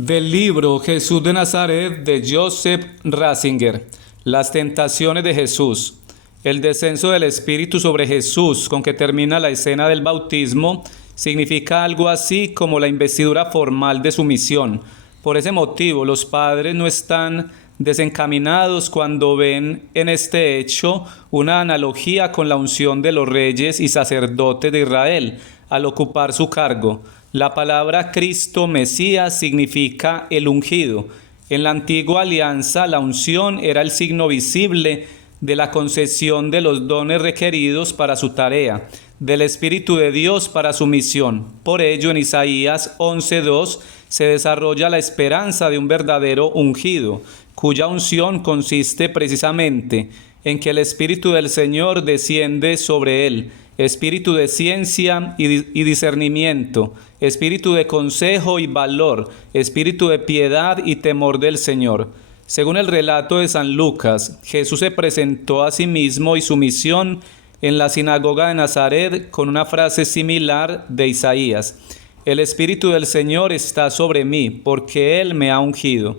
Del libro Jesús de Nazaret de Joseph Ratzinger. Las tentaciones de Jesús. El descenso del Espíritu sobre Jesús, con que termina la escena del bautismo, significa algo así como la investidura formal de su misión. Por ese motivo, los padres no están desencaminados cuando ven en este hecho una analogía con la unción de los reyes y sacerdotes de Israel al ocupar su cargo. La palabra Cristo Mesías significa el ungido. En la antigua alianza, la unción era el signo visible de la concesión de los dones requeridos para su tarea, del Espíritu de Dios para su misión. Por ello, en Isaías 11:2 se desarrolla la esperanza de un verdadero ungido, cuya unción consiste precisamente en que el Espíritu del Señor desciende sobre él, espíritu de ciencia y discernimiento, espíritu de consejo y valor, espíritu de piedad y temor del Señor. Según el relato de San Lucas, Jesús se presentó a sí mismo y su misión en la sinagoga de Nazaret con una frase similar de Isaías: el Espíritu del Señor está sobre mí, porque Él me ha ungido.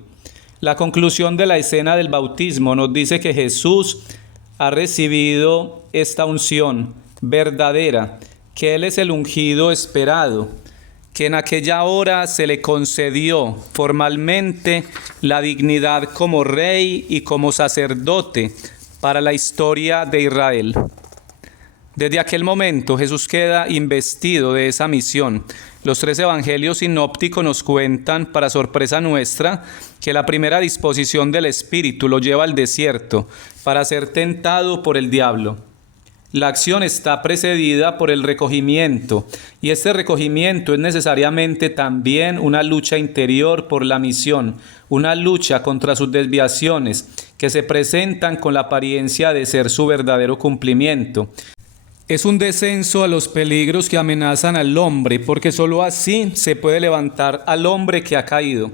La conclusión de la escena del bautismo nos dice que Jesús ha recibido esta unción verdadera, que Él es el ungido esperado, que en aquella hora se le concedió formalmente la dignidad como rey y como sacerdote para la historia de Israel. Desde aquel momento Jesús queda investido de esa misión. Los 3 evangelios sinópticos nos cuentan, para sorpresa nuestra, que la primera disposición del Espíritu lo lleva al desierto para ser tentado por el diablo. La acción está precedida por el recogimiento, y este recogimiento es necesariamente también una lucha interior por la misión, una lucha contra sus desviaciones, que se presentan con la apariencia de ser su verdadero cumplimiento. Es un descenso a los peligros que amenazan al hombre, porque sólo así se puede levantar al hombre que ha caído.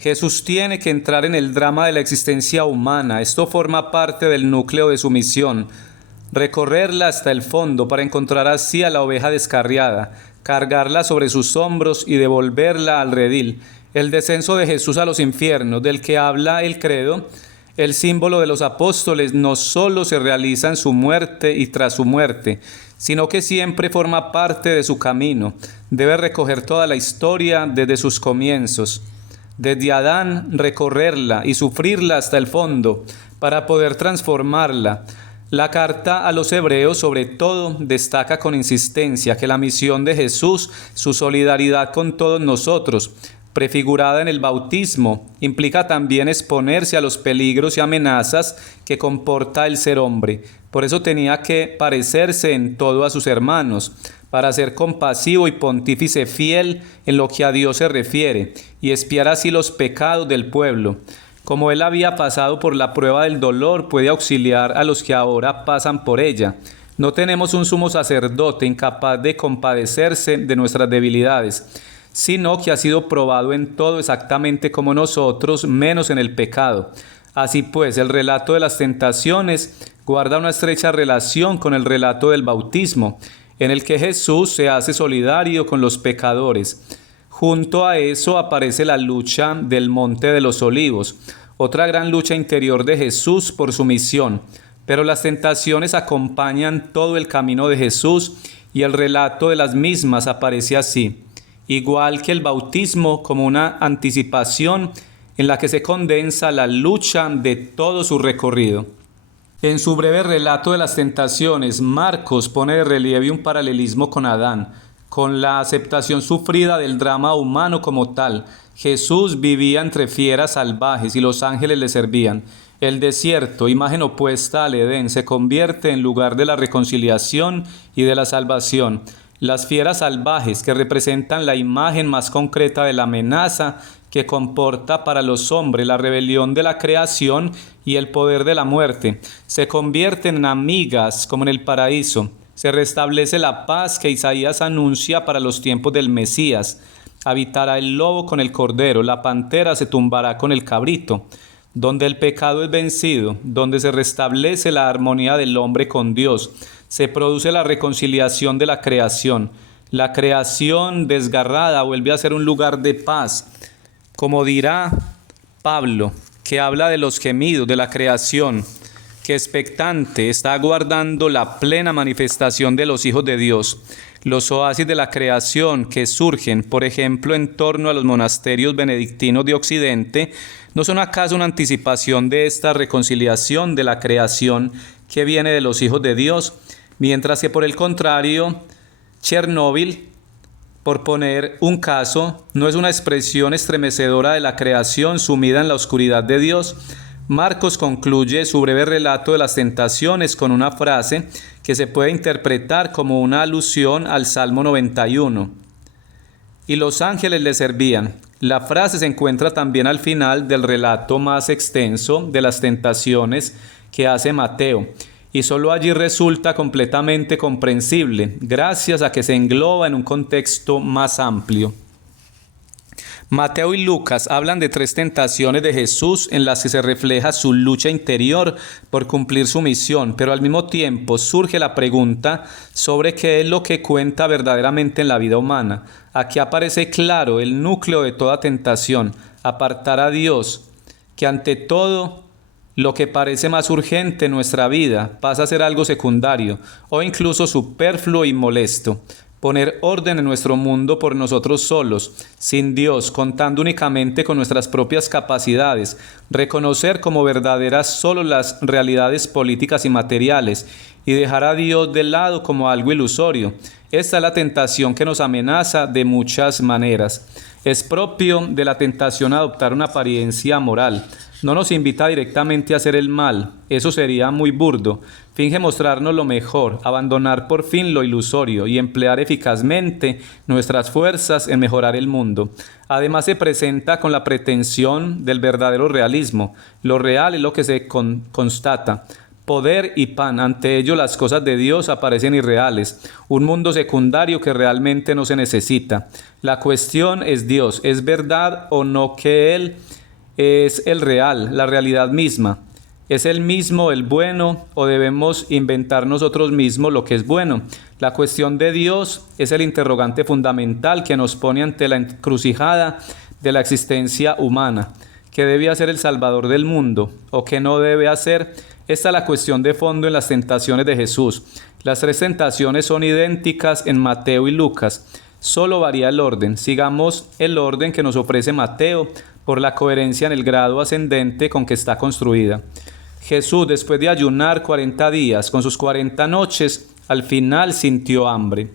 Jesús tiene que entrar en el drama de la existencia humana. Esto forma parte del núcleo de su misión. Recorrerla hasta el fondo para encontrar así a la oveja descarriada, cargarla sobre sus hombros y devolverla al redil. El descenso de Jesús a los infiernos, del que habla el credo, el símbolo de los apóstoles, no solo se realiza en su muerte y tras su muerte, sino que siempre forma parte de su camino. Debe recoger toda la historia desde sus comienzos. Desde Adán, recorrerla y sufrirla hasta el fondo para poder transformarla. La carta a los hebreos, sobre todo, destaca con insistencia que la misión de Jesús, su solidaridad con todos nosotros, prefigurada en el bautismo, implica también exponerse a los peligros y amenazas que comporta el ser hombre. Por eso tenía que parecerse en todo a sus hermanos, para ser compasivo y pontífice fiel en lo que a Dios se refiere, y expiar así los pecados del pueblo. Como él había pasado por la prueba del dolor, puede auxiliar a los que ahora pasan por ella. No tenemos un sumo sacerdote incapaz de compadecerse de nuestras debilidades, sino que ha sido probado en todo exactamente como nosotros, menos en el pecado. Así pues, el relato de las tentaciones guarda una estrecha relación con el relato del bautismo, en el que Jesús se hace solidario con los pecadores. Junto a eso aparece la lucha del Monte de los Olivos, otra gran lucha interior de Jesús por su misión. Pero las tentaciones acompañan todo el camino de Jesús y el relato de las mismas aparece así, igual que el bautismo, como una anticipación en la que se condensa la lucha de todo su recorrido. En su breve relato de las tentaciones, Marcos pone de relieve un paralelismo con Adán, con la aceptación sufrida del drama humano como tal. Jesús vivía entre fieras salvajes y los ángeles le servían. El desierto, imagen opuesta al Edén, se convierte en lugar de la reconciliación y de la salvación. Las fieras salvajes, que representan la imagen más concreta de la amenaza que comporta para los hombres la rebelión de la creación y el poder de la muerte, se convierten en amigas como en el paraíso. Se restablece la paz que Isaías anuncia para los tiempos del Mesías. Habitará el lobo con el cordero, la pantera se tumbará con el cabrito. Donde el pecado es vencido, donde se restablece la armonía del hombre con Dios, se produce la reconciliación de la creación. La creación desgarrada vuelve a ser un lugar de paz. Como dirá Pablo, que habla de los gemidos de la creación, que expectante está aguardando la plena manifestación de los hijos de Dios. Los oasis de la creación que surgen, por ejemplo, en torno a los monasterios benedictinos de Occidente, ¿no son acaso una anticipación de esta reconciliación de la creación que viene de los hijos de Dios? Mientras que por el contrario, Chernóbil, por poner un caso, no es una expresión estremecedora de la creación sumida en la oscuridad de Dios. Marcos concluye su breve relato de las tentaciones con una frase que se puede interpretar como una alusión al Salmo 91. Y los ángeles le servían. La frase se encuentra también al final del relato más extenso de las tentaciones que hace Mateo, y solo allí resulta completamente comprensible, gracias a que se engloba en un contexto más amplio. Mateo y Lucas hablan de 3 tentaciones de Jesús en las que se refleja su lucha interior por cumplir su misión, pero al mismo tiempo surge la pregunta sobre qué es lo que cuenta verdaderamente en la vida humana. Aquí aparece claro el núcleo de toda tentación: apartar a Dios, que ante todo lo que parece más urgente en nuestra vida pasa a ser algo secundario o incluso superfluo y molesto. Poner orden en nuestro mundo por nosotros solos, sin Dios, contando únicamente con nuestras propias capacidades, reconocer como verdaderas solo las realidades políticas y materiales y dejar a Dios de lado como algo ilusorio. Esta es la tentación que nos amenaza de muchas maneras. Es propio de la tentación adoptar una apariencia moral. No nos invita directamente a hacer el mal, eso sería muy burdo. Finge mostrarnos lo mejor, abandonar por fin lo ilusorio y emplear eficazmente nuestras fuerzas en mejorar el mundo. Además se presenta con la pretensión del verdadero realismo. Lo real es lo que se constata. Poder y pan, ante ello las cosas de Dios aparecen irreales, un mundo secundario que realmente no se necesita. La cuestión es Dios, ¿es verdad o no que Él es el real, la realidad misma? ¿Es Él mismo el bueno o debemos inventar nosotros mismos lo que es bueno? La cuestión de Dios es el interrogante fundamental que nos pone ante la encrucijada de la existencia humana. ¿Qué debe hacer el Salvador del mundo o qué no debe hacer? Esta es la cuestión de fondo en las tentaciones de Jesús. Las 3 tentaciones son idénticas en Mateo y Lucas. Solo varía el orden. Sigamos el orden que nos ofrece Mateo por la coherencia en el grado ascendente con que está construida. Jesús, después de ayunar 40 días con sus 40 noches, al final sintió hambre.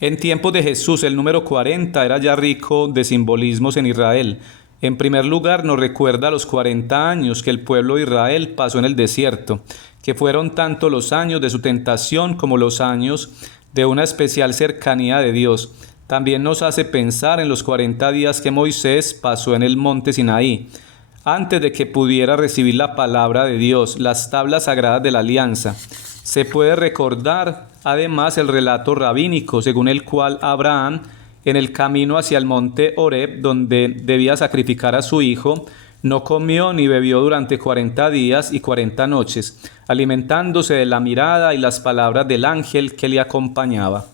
En tiempos de Jesús, el número 40 era ya rico de simbolismos en Israel. En primer lugar, nos recuerda los 40 años que el pueblo de Israel pasó en el desierto, que fueron tanto los años de su tentación como los años de una especial cercanía de Dios. También nos hace pensar en los 40 días que Moisés pasó en el monte Sinaí, antes de que pudiera recibir la palabra de Dios, las tablas sagradas de la alianza. Se puede recordar además el relato rabínico, según el cual Abraham, en el camino hacia el monte Horeb, donde debía sacrificar a su hijo, no comió ni bebió durante 40 días y 40 noches, alimentándose de la mirada y las palabras del ángel que le acompañaba.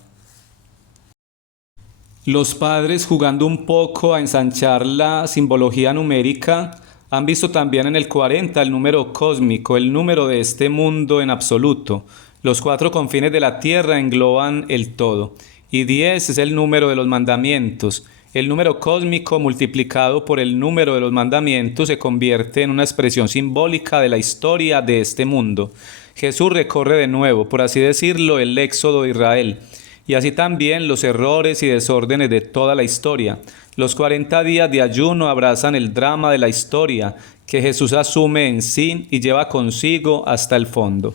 Los padres, jugando un poco a ensanchar la simbología numérica, han visto también en el 40 el número cósmico, el número de este mundo en absoluto. Los 4 confines de la tierra engloban el todo. Y 10 es el número de los mandamientos. El número cósmico multiplicado por el número de los mandamientos se convierte en una expresión simbólica de la historia de este mundo. Jesús recorre de nuevo, por así decirlo, el éxodo de Israel, y así también los errores y desórdenes de toda la historia. Los 40 días de ayuno abrazan el drama de la historia que Jesús asume en sí y lleva consigo hasta el fondo.